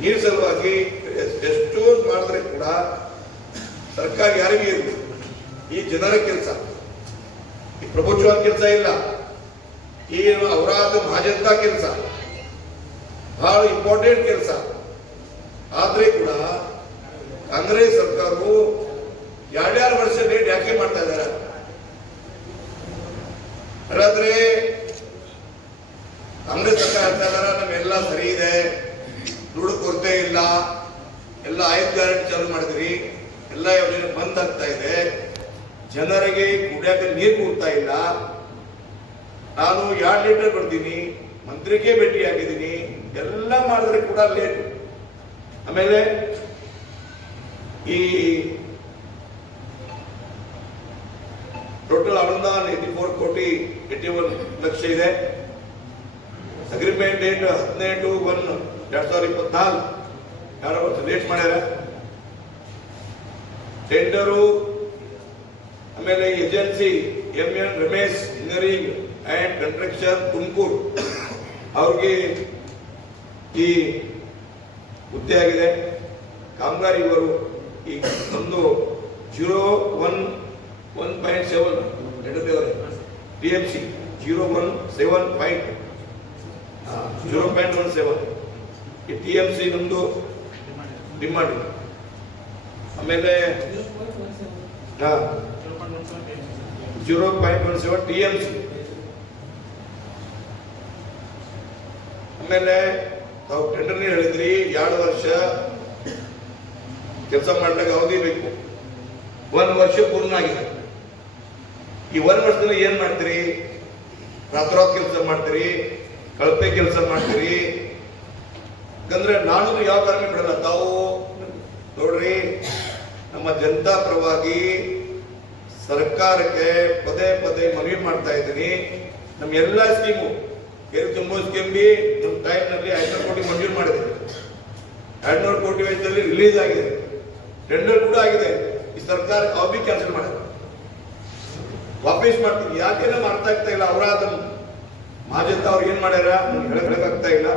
ನೀರ್ ಸಲುವಾಗಿ ಎಷ್ಟೊಂದು ಎಷ್ಟೋ ಮಾಡಿದ್ರೆ ಕೂಡ ಸರ್ಕಾರ ಯಾರಿಗೂ ಇರಲಿ ಈ ಜನರ ಕೆಲಸ. ಈ ಪ್ರಭುತ್ವದ ಕೆಲಸ ಇಲ್ಲ. ಈ ಅವರಾದ ಮಹಾಜನತಾ ಕೆಲಸ. ಬಹಳ ಇಂಪಾರ್ಟೆಂಟ್ ಕೆಲಸ. ಆದ್ರೆ ಕೂಡ ಕಾಂಗ್ರೆಸ್ ಸರ್ಕಾರವು ಎರಡೆರಡು ವರ್ಷ ಲೇಟ್ ಯಾಕೆ ಮಾಡ್ತಾ ಇದ್ದಾರೆ? ಹಾಗಾದ್ರೆ ಕಾಂಗ್ರೆಸ್ ಸರ್ಕಾರ ಹೇಳ್ತಾ ಇದಾರೆ ನಮ್ಮೆಲ್ಲ ಸರಿ ಇದೆ. ಇಲ್ಲ ಎಲ್ಲ ಐದು ಗ್ಯಾರಂಟಿ ಚಾಲು ಮಾಡಿದ್ರಿ, ಎಲ್ಲ ಯೋಜನೆ ಬಂದ್ ಆಗ್ತಾ ಇದೆ. ಜನರಿಗೆ ಕುಡಿಯಕ್ಕೆ ನೀರು ಕೂಡ್ತಾ ಇಲ್ಲ. ನಾನು ಎರಡು ಲೀಟರ್ ಬರ್ತೀನಿ ಮಂತ್ರಿಗೆ ಭೇಟಿ ಆಗಿದ್ದೀನಿ, ಎಲ್ಲ ಮಾಡಿದ್ರೆ ಕೂಡ ಲೇಟ್. ಆಮೇಲೆ ಈ ಟೋಟಲ್ ಅನುದಾನ eighty four crore eighty one lakh ಇದೆ. ಅಗ್ರಿಮೆಂಟ್ ಡೇಟ್ ಹದಿನೆಂಟು ಒನ್ ಎರಡ್ ಸಾವಿರದ ಇಪ್ಪತ್ನಾಲ್ಕು. ಎರಡು ಗೊತ್ತು ಲೇಟ್ ಮಾಡ್ಯಾರ? ಟೆಂಡರು ಆಮೇಲೆ agency M N Ramesh engineering and construction Tumakuru. ಅವ್ರಿಗೆ ಈ ಹುದ್ದೆ ಆಗಿದೆ. ಕಾಮಗಾರಿ ಇವರು ಈ ಒಂದು zero one one point seven ನಡೆದೇವರೆ. T M C zero one seven point zero point one seven ಈ ಟಿ ಎಂ ಸಿ ನಮ್ಮದು ಡಿಮಾಂಡ್ ಆಮೇಲೆ zero point one seven T M C ಆಮೇಲೆ ತಾವು ಟೆಂಡರ್ ಹೇಳಿದ್ರಿ, ಎರಡು ವರ್ಷ ಕೆಲಸ ಮಾಡ್ಲಿಕ್ಕೆ ಅವಧಿ ಬೇಕು. ಒಂದು ವರ್ಷ ಪೂರ್ಣ ಆಗಿದೆ. ಈ ಒಂದು ವರ್ಷದಲ್ಲಿ ಏನು ಮಾಡ್ತೀರಿ? ರಾತ್ರೋತ್ ಕೆಲಸ ಮಾಡ್ತೀರಿ, ಕಳಪೆ ಕೆಲಸ ಮಾಡ್ತೀರಿ ಯಾಕಂದ್ರೆ ನಾನು ಯಾವ ಕಾರಣ ಬಿಡಲ್ಲ. ತಾವು ನೋಡ್ರಿ, ನಮ್ಮ ಜನತಾ ಪರವಾಗಿ ಸರ್ಕಾರಕ್ಕೆ ಪದೇ ಪದೇ ಮನವಿ ಮಾಡ್ತಾ ಇದ್ದೀನಿ. ನಮ್ಮ ಎಲ್ಲ ಸ್ಕೀಮು ಕೆರೆ ತುಂಬೋ ಸ್ಕೀಮ್ ಬಿ, ನಮ್ಮ ಟೈಮ್ನಲ್ಲಿ ಐದುನೂರು ಕೋಟಿ ಮಂಜೂರು ಮಾಡಿದೆ. ಎರಡ್ನೂರು ಕೋಟಿ ವೆಚ್ಚದಲ್ಲಿ ರಿಲೀಸ್ ಆಗಿದೆ. ಟೆಂಡರ್ ಕೂಡ ಆಗಿದೆ. ಈ ಸರ್ಕಾರ ಅವು ಕ್ಯಾನ್ಸಲ್ ಮಾಡಿದೆ. ವಾಪಸ್ ಮಾಡ್ತೀನಿ. ಯಾಕೆ ಮಾಡ್ತಾ ಅರ್ಥ ಆಗ್ತಾ ಇಲ್ಲ ಅವರಾದ ಮಾಜಂತ ಅವ್ರು ಏನ್ ಮಾಡ್ಯಾರ? ನಮ್ಗೆ ಹೇಳಕ್ಕಾಗ್ತಾ ಇಲ್ಲ.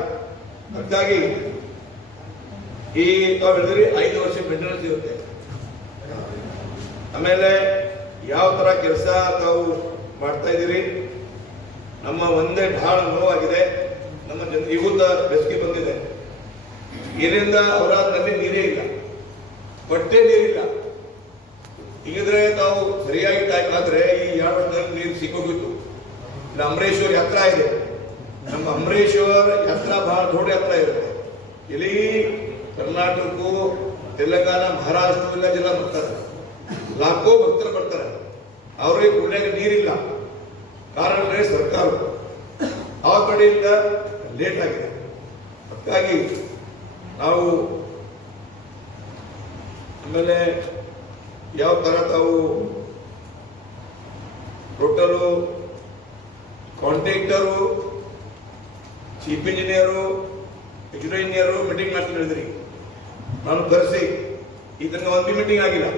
ಹಾಗಾಗಿ ಈ ತಾವು ಹೇಳಿದ್ರಿ ಐದು ವರ್ಷ ಮೇಂಟೆನೆನ್ಸ್ ಇರುತ್ತೆ ಆಮೇಲೆ ಯಾವ ತರ ಕೆಲಸ ತಾವು ಮಾಡ್ತಾ ಇದ್ದೀರಿ? ನಮ್ಮ ಒಂದೇ ಬಹಳ ನೋವಾಗಿದೆ. ನಮ್ಮ ಜನ ಯುವತ ಬೆಸ್ಗೆ ಬಂದಿದೆ. ಇದರಿಂದ ನಲ್ಲಿ ನೀರೇ ಇಲ್ಲ. ಹೊಟ್ಟೆ ನೀರಿಲ್ಲ. ಹೀಗಿದ್ರೆ ತಾವು ಸರಿಯಾಗಿ ಟೈಮ್ ಆದ್ರೆ ಈ ಎರಡು ವರ್ಷದಲ್ಲಿ ನೀರು ಸಿಕ್ಕೋಗಿತ್ತು. ಇಲ್ಲ, ಅಮರೇಶ್ವರ್ ಹತ್ರ ಇದೆ. ನಮ್ಮ ಅಮರೇಶ್ವರ ಯಾತ್ರ ಬಹಳ ದೊಡ್ಡ ಯಾತ್ರ ಇರುತ್ತೆ. ಇಲ್ಲಿ ಕರ್ನಾಟಕಕ್ಕೂ, ತೆಲಂಗಾಣ, ಮಹಾರಾಷ್ಟ್ರ ಎಲ್ಲ ಜನ ಬರ್ತಾರೆ. ಲಾಖೋ ಭಕ್ತರು ಬರ್ತಾರೆ. ಅವ್ರಿಗೆ ಕುಡಿಯಾಗ ನೀರಿಲ್ಲ. ಕಾರಣ ಸರ್ಕಾರ ಆ ಕಡೆಯಿಂದ ಲೇಟ್ ಆಗಿದೆ. ಅದಕ್ಕಾಗಿ ನಾವು ಆಮೇಲೆ ಯಾವ ತರ ತಾವು total contractor chief engineer executive engineer meeting ಮಾಡ್ತೀನಿ ಹೇಳಿದ್ರಿ. ನಾನು ಕರೆಸಿ ಈ ಒಂದು ಮೀಟಿಂಗ್ ಆಗಿಲ್ಲ.